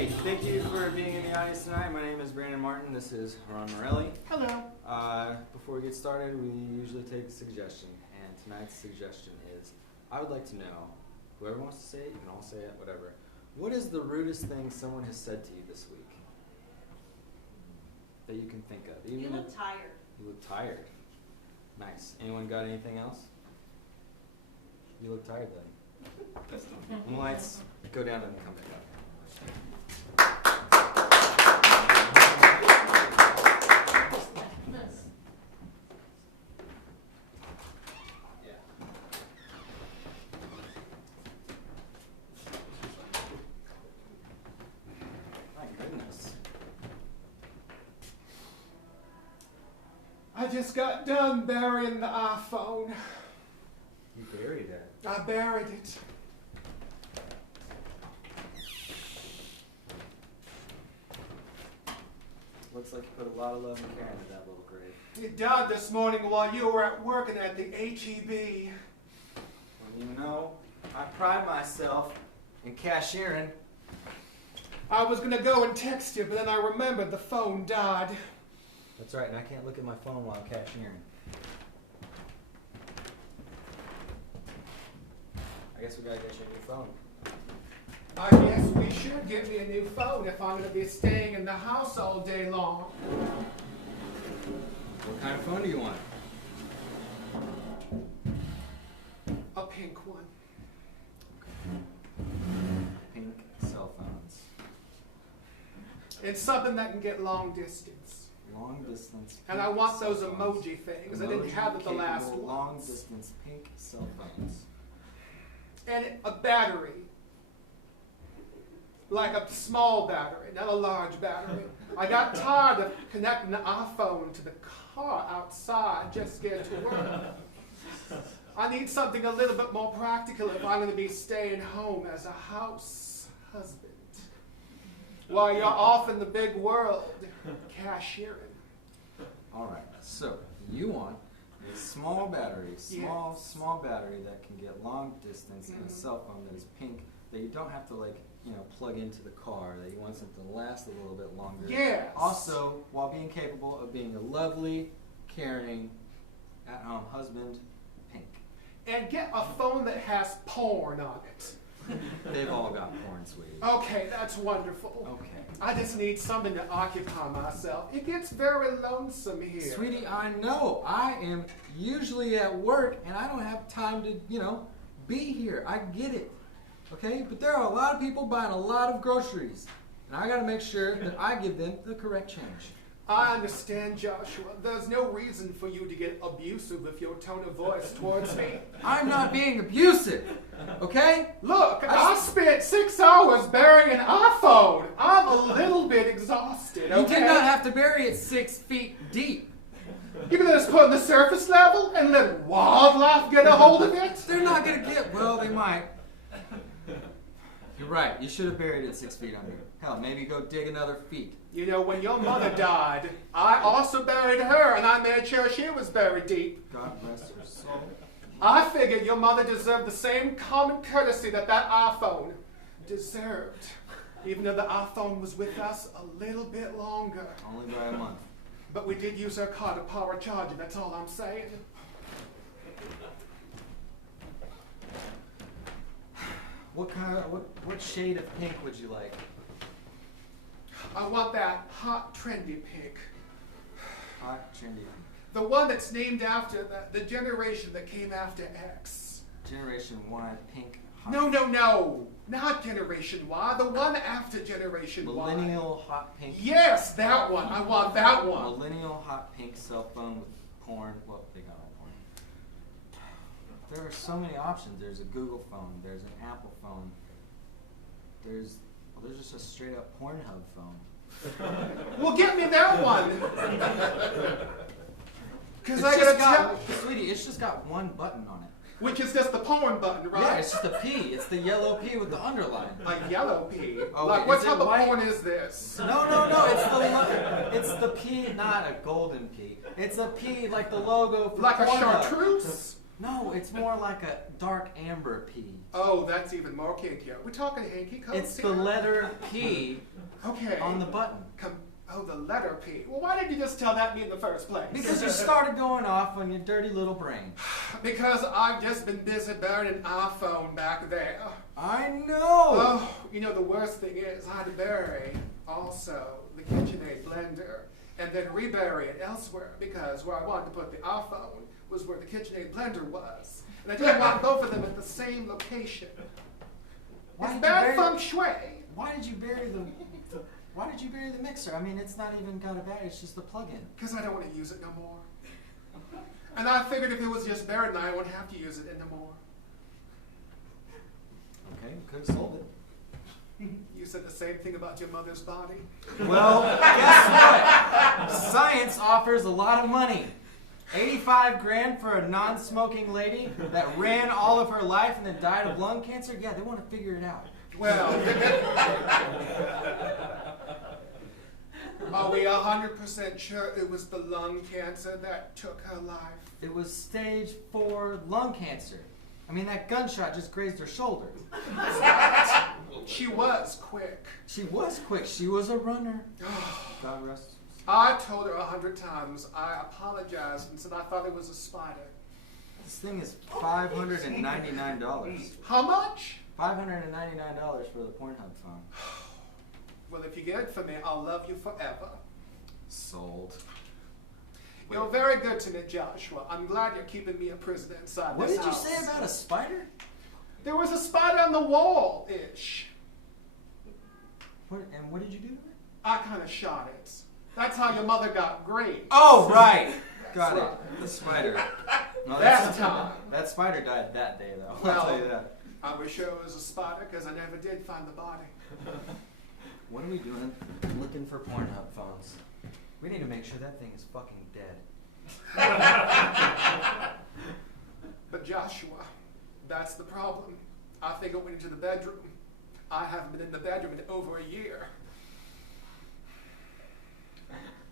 Alrighty, thank you for being in the audience tonight. My name is Brandon Martin. This is Ron Martelli. Hello. Before we get started, we usually take a suggestion, and tonight's suggestion is, I would like to know, whoever wants to say it, you can all say it, whatever. What is the rudest thing someone has said to you this week that you can think of? Even You look tired. You look tired. Nice. Anyone got anything else? You look tired then. Lights, go down and come back up. My goodness. I just got done burying the iPhone. You buried it. I buried it. Looks like you put a lot of love and care into that little grave. It died this morning while you were at working at the HEB. Well, you know, I pride myself in cashiering. I was going to go and text you, but then I remembered the phone died. That's right, and I can't look at my phone while I'm cashiering. I guess we gotta get you a new phone. I guess we should get me a new phone if I'm going to be staying in the house all day long. What kind of phone do you want? A pink one. Pink cell phones. It's something that can get long distance. Long distance. And I want those emoji things. I didn't have it the last Emoji-capable, one. long distance pink cell phones. And a battery. Like a small battery, not a large battery. I got tired of connecting the iPhone to the car outside just to get to work. I need something a little bit more practical if I'm going to be staying home as a house husband. While you're off in the big world, cashiering. Alright, so you want a small battery, small battery that can get long distance and a cell phone that is pink, that you don't have to plug into the car, that you want something to last a little bit longer. Yes. Also, while being capable of being a lovely, caring, at-home husband, pink. And get a phone that has porn on it. They've all got porn, sweetie. Okay, that's wonderful. Okay. I just need something to occupy myself. It gets very lonesome here. Sweetie, I know. I am usually at work and I don't have time to, be here. I get it. Okay? But there are a lot of people buying a lot of groceries. And I got to make sure that I give them the correct change. I understand, Joshua. There's no reason for you to get abusive with your tone of voice towards me. I'm not being abusive. Okay? Look, I spent 6 hours burying an iPhone. I'm a little bit exhausted, okay? You did not have to bury it 6 feet deep. You can just put it on the surface level and let wildlife get a hold of it? They're not going to get, well, they might. You're right. You should have buried it 6 feet under. Hell, maybe go dig another feet. You know, when your mother died, I also buried her, and I made sure she was buried deep. God bless her soul. I figured your mother deserved the same common courtesy that iPhone deserved. Even though the iPhone was with us a little bit longer. Only by a month. But we did use her car to power charge it, that's all I'm saying. What shade of pink would you like? I want that hot, trendy pink. Hot, trendy. The one that's named after the generation that came after X. Generation Y, pink. Hot. No. Not Generation Y. The one after Generation Y. Millennial hot pink. Yes, that one. I want that one. Millennial hot pink cell phone with porn. Well, they got all porn. There are so many options. There's a Google phone. There's an Apple phone. There's just a straight up Pornhub phone. Well, get me that one. Because I gotta gotta sweetie, it's just got one button on it. Which is just the porn button, right? Yeah, it's just a P. It's the yellow P with the underline. A yellow P? Oh, like, wait, what is type it of white? porn is this? No. It's the P, not a golden P. It's a P like the logo for Like a Pornhub. chartreuse? No, it's more like a dark amber pea. Oh, that's even more kinkier. We're talking hanky coats It's here? the letter P Okay. on the button. Oh, the letter P. Well, why didn't you just tell that me in the first place? Because you started going off on your dirty little brain. Because I've just been busy burying an iPhone back there. I know! Oh, you know, the worst thing is I had to bury also the KitchenAid blender and then rebury it elsewhere because where I wanted to put the iPhone was where the KitchenAid blender was. And I didn't want both of them at the same location. Why It's did you bad bury- feng shui. Why did you bury the mixer? I mean, it's not even got a battery, it's just a plug-in. Because I don't want to use it no more. And I figured if it was just buried, I wouldn't have to use it anymore. Okay, you could have sold it. You said the same thing about your mother's body. Well, guess what? Science offers a lot of money. 85 grand for a non-smoking lady that ran all of her life and then died of lung cancer? Yeah, they want to figure it out. Well, are we 100% sure it was the lung cancer that took her life? It was stage 4 lung cancer. I mean, that gunshot just grazed her shoulder. She was quick. She was quick. She was a runner. God rest. I told her 100 times. I apologized and said I thought it was a spider. This thing is $599. How much? $599 for the Pornhub phone. Well, if you get it for me, I'll love you forever. Sold. You're very good to me, Joshua. I'm glad you're keeping me a prisoner inside What this did you house. say about a spider? There was a spider on the wall-ish. And what did you do to it? I kind of shot it. That's how your mother got green. Oh, right. Got right. it. The spider. No, That's time. That spider died that day, though. Well, I'll tell you that. I was sure it was a spider because I never did find the body. What are we doing looking for Pornhub phones? We need to make sure that thing is fucking dead. But Joshua, that's the problem. I think I went into the bedroom. I haven't been in the bedroom in over a year.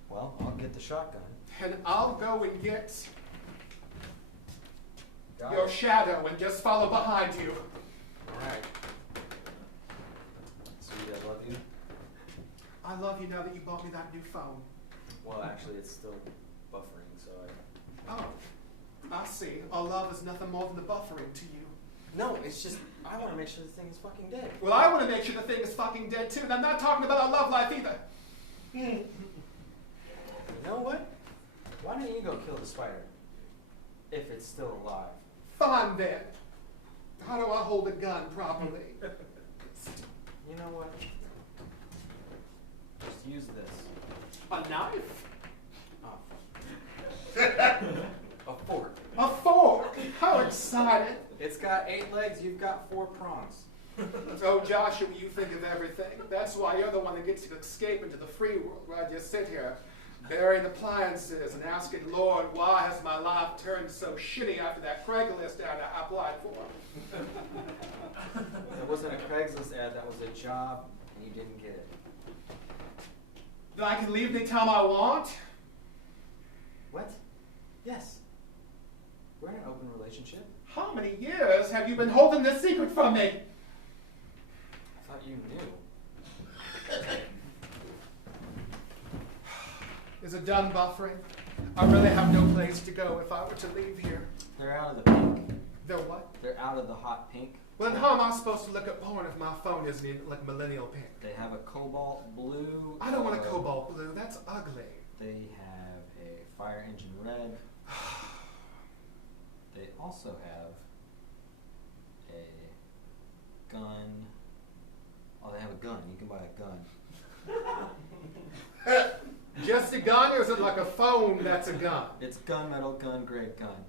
Well, I'll get the shotgun. And I'll go and get Got your it. shadow and just follow behind you. Alright. Sweetie, I love you. I love you now that you bought me that new phone. Well, actually, it's still buffering, so Oh, I see. Our love is nothing more than the buffering to you. No, it's just, I want to make sure the thing is fucking dead. Well, I want to make sure the thing is fucking dead too, and I'm not talking about our love life either. You know what? Why don't you go kill the spider? If it's still alive. Fine then. How do I hold a gun properly? You know what? Just use this. A knife? Oh. A fork. A fork? How excited. It's got 8 legs, you've got 4 prongs. Oh, Joshua, you think of everything. That's why you're the one that gets to escape into the free world, where I just sit here, burying appliances and asking, Lord, why has my life turned so shitty after that Craigslist ad I applied for? That wasn't a Craigslist ad, that was a job, and you didn't get it. That I can leave anytime I want? What? Yes. We're in an open relationship. How many years have you been holding this secret from me? I thought you knew. Is it done buffering? I really have no place to go if I were to leave here. They're out of the pink. They're what? They're out of the hot pink. Well, then how am I supposed to look at porn if my phone isn't in like millennial pink? They have a cobalt blue. I don't want a cobalt blue. That's ugly. They have a fire engine red. They also have a gun. Oh, they have a gun. You can buy a gun. Just a gun, or is it like a phone that's a gun? It's gunmetal, gun grade gun.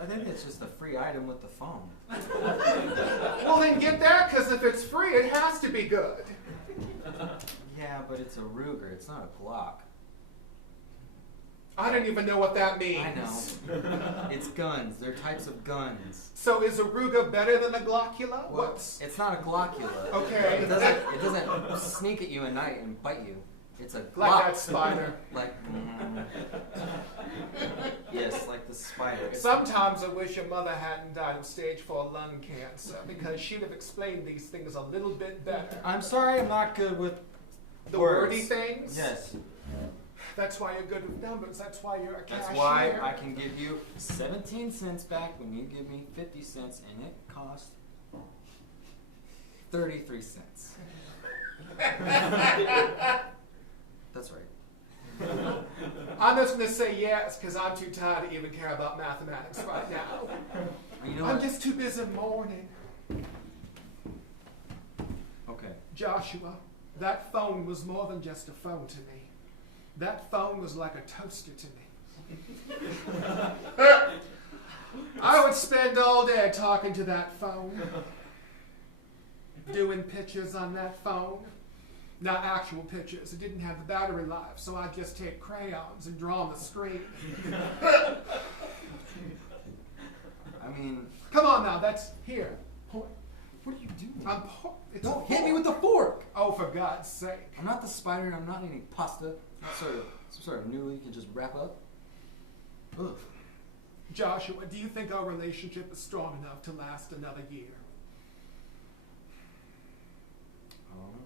I think it's just a free item with the phone. Well, then get that, because if it's free, it has to be good. Yeah, but it's a Ruger. It's not a Glock. I don't even know what that means. I know. It's guns. They're types of guns. So is a Ruger better than a Glockula? Well, it's not a Glockula. Okay. It doesn't sneak at you at night and bite you. It's a Like glop. that spider. Like, yes, like the spider. Sometimes I wish your mother hadn't died of stage 4 lung cancer because she'd have explained these things a little bit better. I'm sorry, I'm not good with The words. wordy things? Yes. That's why you're good with numbers. That's why you're a cashier. That's why I can give you 17 cents back when you give me 50 cents, and it cost 33 cents. That's right. I'm just going to say yes because I'm too tired to even care about mathematics right now. You know I'm what? just too busy mourning. Okay. Joshua, that phone was more than just a phone to me. That phone was like a toaster to me. I would spend all day talking to that phone, doing pictures on that phone. Not actual pictures. It didn't have the battery life, so I'd just take crayons and draw on the screen. I mean, Come on now, that's here. what are you doing? It's Don't a hit me fork. with the fork! Oh, for God's sake. I'm not the spider, and I'm not eating pasta. Not some sort of noodle you can just wrap up. Ugh. Joshua, do you think our relationship is strong enough to last another year? I don't know.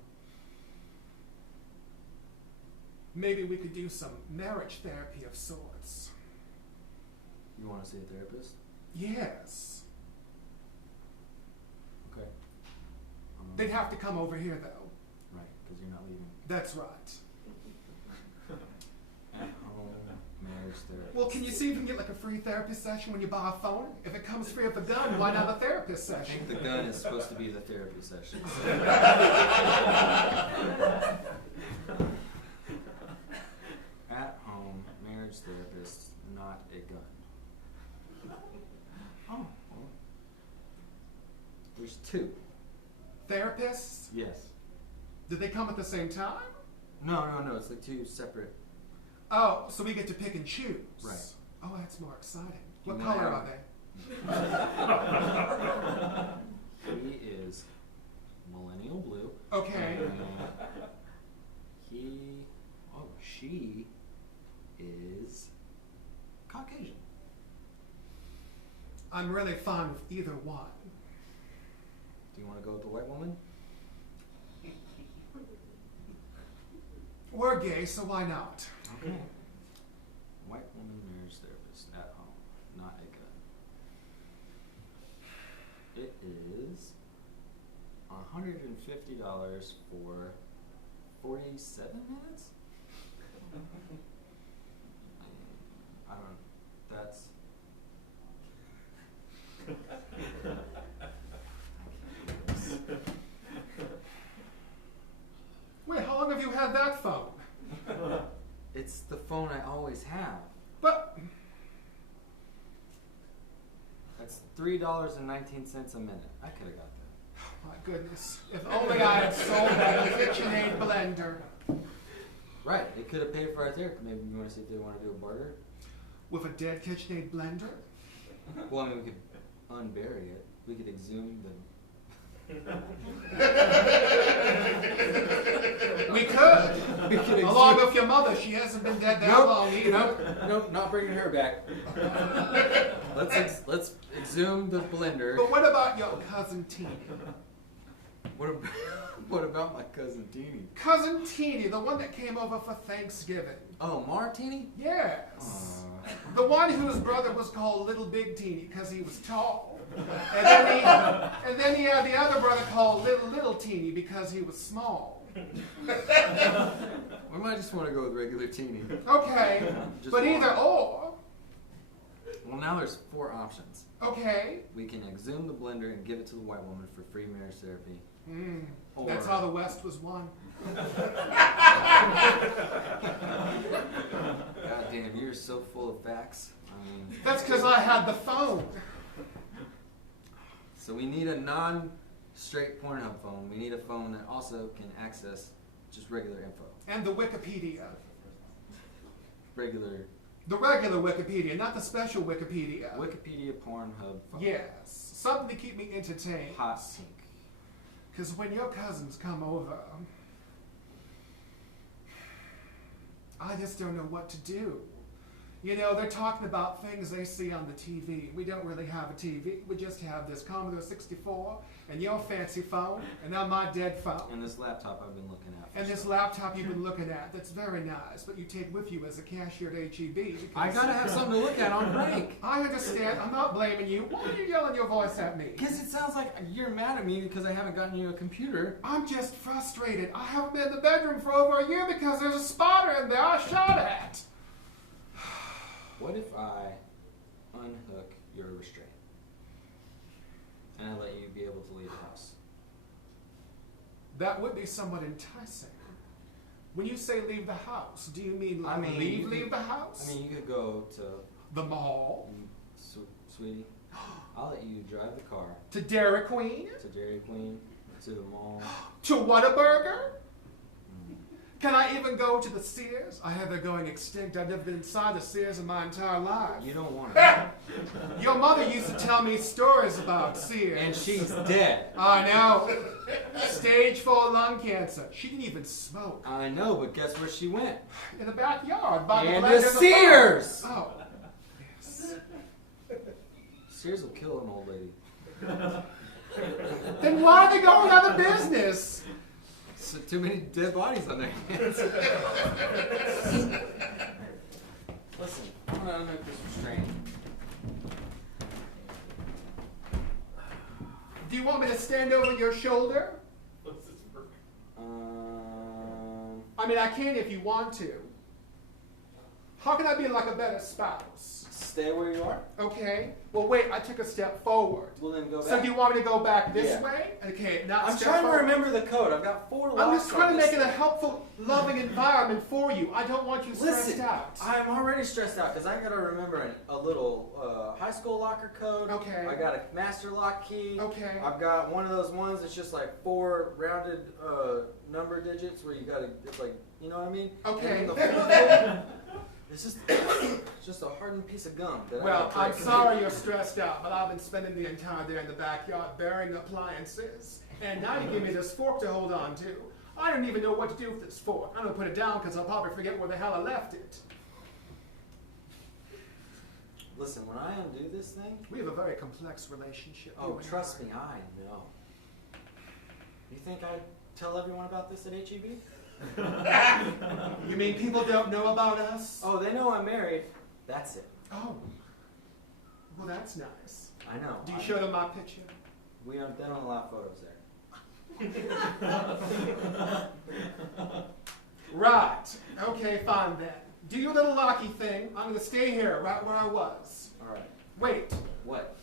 Maybe we could do some marriage therapy of sorts. You want to see a therapist? Yes. Okay. They'd have to come over here, though. Right, because you're not leaving. That's right. At home marriage therapist. Well, can you see if you can get like a free therapy session when you buy a phone? If it comes free with the gun, why not a therapist I session? think the gun is supposed to be the therapy session. At home marriage therapist, not a gun. Oh, well. There's two. Therapists? Yes. Did they come at the same time? No. It's like two separate. Oh, so we get to pick and choose. Right. Oh, that's more exciting. Do you What wanna color have- are they? He is millennial blue. Okay. And she is Caucasian. I'm really fond of either one. Do you want to go with the white woman? We're gay, so why not? Okay. White woman marriage therapist at home, not a gun. It is $150 for 47 minutes? I don't. That's. Wait, how long have you had that phone? It's the phone I always have. But That's $3.19 a minute. I could have got that. my goodness, if only I had sold that KitchenAid blender Right. It could have paid for our therapy. Maybe you want to see if they want to do a barter. with a dead KitchenAid blender. Well, I mean, we could unbury it. We could exhume the. We could. We could Along with your mother, she hasn't been dead that long either. Nope, not bringing her back. Let's exhume the blender. But what about your cousin Teeny? What about my cousin Teeny? Cousin Teeny, the one that came over for Thanksgiving. Oh, Martini? Yes. The one whose brother was called Little Big Teeny because he was tall. And then he had the other brother called Little Teeny because he was small. We might just want to go with regular Teeny. Okay, Just but one. either or. Well, now there's 4 options. Okay. We can exhume the blender and give it to the white woman for free marriage therapy. Or- That's how the West was won. God damn, you're so full of facts. I mean, That's because I had the phone. so we need a non-straight Pornhub phone. We need a phone that also can access just regular info. And the Wikipedia. Regular The regular Wikipedia, not the special Wikipedia. Wikipedia Pornhub phone. Yes. Something to keep me entertained. Hot pink. Because when your cousins come over, I just don't know what to do. You know, they're talking about things they see on the TV. We don't really have a TV. We just have this Commodore 64 and your fancy phone and now my dead phone. And this laptop I've been looking at. And this laptop you've been looking at. That's very nice, but you take with you as a cashier at HEB. I gotta have something to look at on break. I understand. I'm not blaming you. Why are you yelling your voice at me? Because it sounds like you're mad at me because I haven't gotten you a computer. I'm just frustrated. I haven't been in the bedroom for over a year because there's a spotter in there I shot at. What if I unhook your restraint and I let you be able to leave the house? That would be somewhat enticing. When you say leave the house, do you mean leave the house? I mean, you could go to the mall. Sweetie, I'll let you drive the car. To Dairy Queen? To Dairy Queen, to the mall. To Whataburger? Can I even go to the Sears? I hear they're going extinct. I've never been inside the Sears in my entire life. You don't want it. Your mother used to tell me stories about Sears. And she's dead. I know. Stage 4 lung cancer. She didn't even smoke. I know, but guess where she went? In the backyard. By and the Sears! Oh. Yes. Sears will kill an old lady. Then why are they going out of business? So too many dead bodies on their hands. Listen, I'm gonna unhook this restraint. Do you want me to stand over your shoulder? I mean, I can if you want to. How can I be like a better spouse? Stay where you are. Okay. Well, wait, I took a step forward. Well, then go back. So do you want me to go back this way? Okay, now I'm trying to remember the code. I've got 4 locks. I'm just trying to make it a helpful, loving environment for you. I don't want you stressed Listen, out. I'm already stressed out because I got to remember a little high school locker code. Okay. I got a master lock key. Okay. I've got one of those ones that's just like 4 rounded number digits where you got to, it's like, you know what I mean? Okay. It's just a hardened piece of gum. Well, I'm sorry you're stressed out, but I've been spending the entire day in the backyard burying appliances. And now you give me this fork to hold on to. I don't even know what to do with this fork. I'm going to put it down because I'll probably forget where the hell I left it. Listen, when I undo this thing... We have a very complex relationship. Oh, trust me, I know. You think I'd tell everyone about this at HEB? You mean people don't know about us? Oh, they know I'm married. That's it. Oh. Well, that's nice. I know. Do you show them my picture? They don't allow photos there. Right. Okay, fine then. Do your little locky thing. I'm going to stay here right where I was. All right. Wait. What?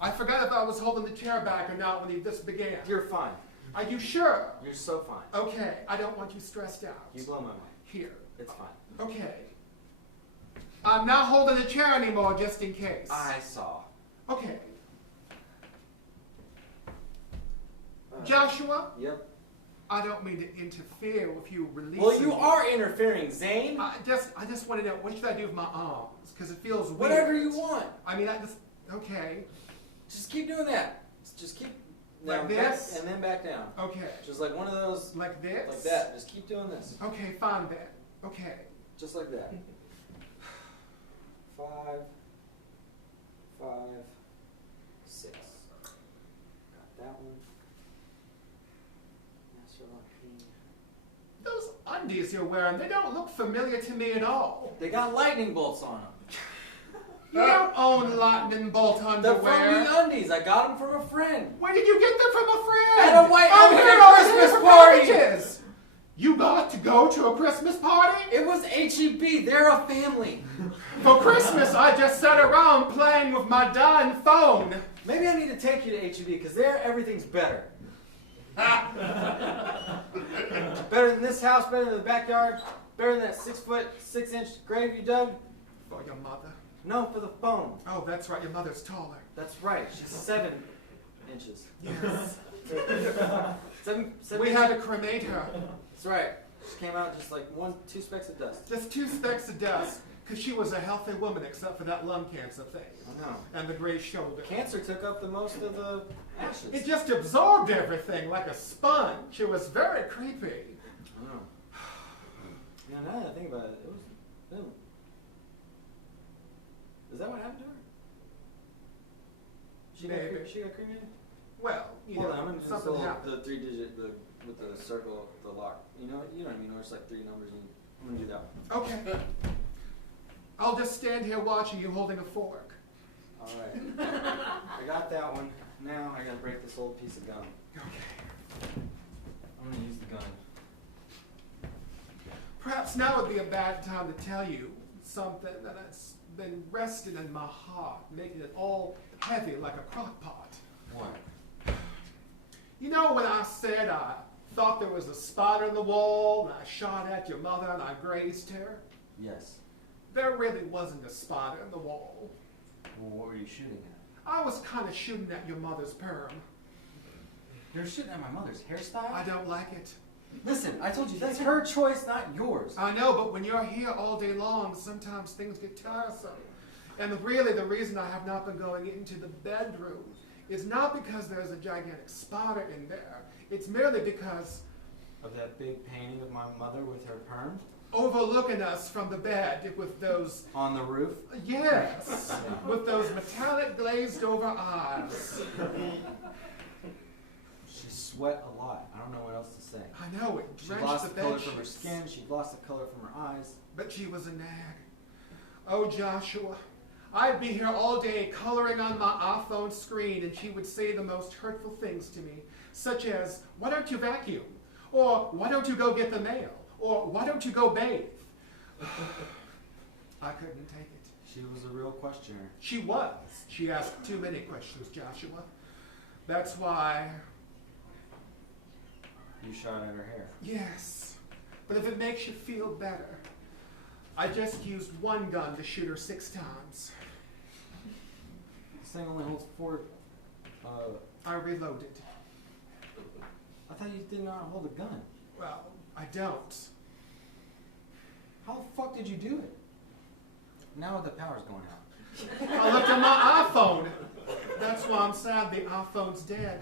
I forgot if I was holding the chair back or not when this began. You're fine. Are you sure? You're so fine. Okay, I don't want you stressed out. You blow my mind. Here. It's fine. Okay. I'm not holding the chair anymore, just in case. I saw. Okay. Joshua? Yep. I don't mean to interfere with you releasing. Well, you are interfering, Zane. I just want to know, what should I do with my arms? Because it feels weird. Whatever you want. I mean, okay. Just keep doing that. Just keep... Like this? And then back down. Okay. Just like one of those... Like this? Like that. Just keep doing this. Okay, fine then. Okay. Just like that. 5, 5, 6. Got that one. Master lock key. Those undies you're wearing, they don't look familiar to me at all. They got lightning bolts on them. You don't own lightning bolt They're underwear. from the undies. I got them from a friend. Where did you get them from a friend? At a white Christmas Christmas party. packages. You got to go to a Christmas party? It was HEB. They're a family. For Christmas, I just sat around playing with my dying phone. Maybe I need to take you to HEB because there everything's better. Better than this house, better than the backyard, better than that 6-foot, 6-inch grave you dug. For your mother? No, for the phone. Oh, that's right. Your mother's taller. That's right. She's 7 inches. Yes. 7 We inches. had to cremate her. That's right. She came out just like 2 specks of dust. Just 2 specks of dust, because she was a healthy woman except for that lung cancer thing. I know. And the gray shoulder. Cancer took up the most of the ashes. It just absorbed everything like a sponge. It was very creepy. I know. Yeah, now that I think about it, is that what happened to her? Maybe. She got cremated? Well, you Hold know, on, I'm gonna something install happened. the 3-digit, with the circle, the lock. You know what I mean? Or it's like 3 numbers. And I'm gonna do that one. Okay. I'll just stand here watching you holding a fork. All right. I got that one. Now I gotta break this old piece of gum. Okay. I'm gonna use the gun. Perhaps now would be a bad time to tell you something that has been resting in my heart, making it all heavy like a crock pot. What? You know when I said I thought there was a spider in the wall, and I shot at your mother and I grazed her? Yes. There really wasn't a spider in the wall. Well, what were you shooting at? I was kind of shooting at your mother's perm. You're shooting at my mother's hairstyle? I don't like it. Listen, I told you, that's her choice, not yours. I know, but when you're here all day long, sometimes things get tiresome. And really, the reason I have not been going into the bedroom is not because there's a gigantic spider in there. It's merely because... Of that big painting of my mother with her perm? Overlooking us from the bed with those... On the roof? Yes, with those metallic glazed over eyes. She sweat a lot. I don't know what else to say. I know, it She drenched lost the the bed color from her sheets. skin. She lost the color from her eyes. But she was a nag. Oh, Joshua, I'd be here all day coloring on my iPhone screen and she would say the most hurtful things to me, such as, why don't you vacuum? Or, why don't you go get the mail? Or, why don't you go bathe? I couldn't take it. She was a real questioner. She was. She asked too many questions, Joshua. That's why... You shot at her hair. Yes, but if it makes you feel better, I just used one gun to shoot her 6 times. This thing only holds 4... I reloaded. I thought you did not hold a gun. Well, I don't. How the fuck did you do it? Now the power's going out. I looked at my iPhone. That's why I'm sad the iPhone's dead.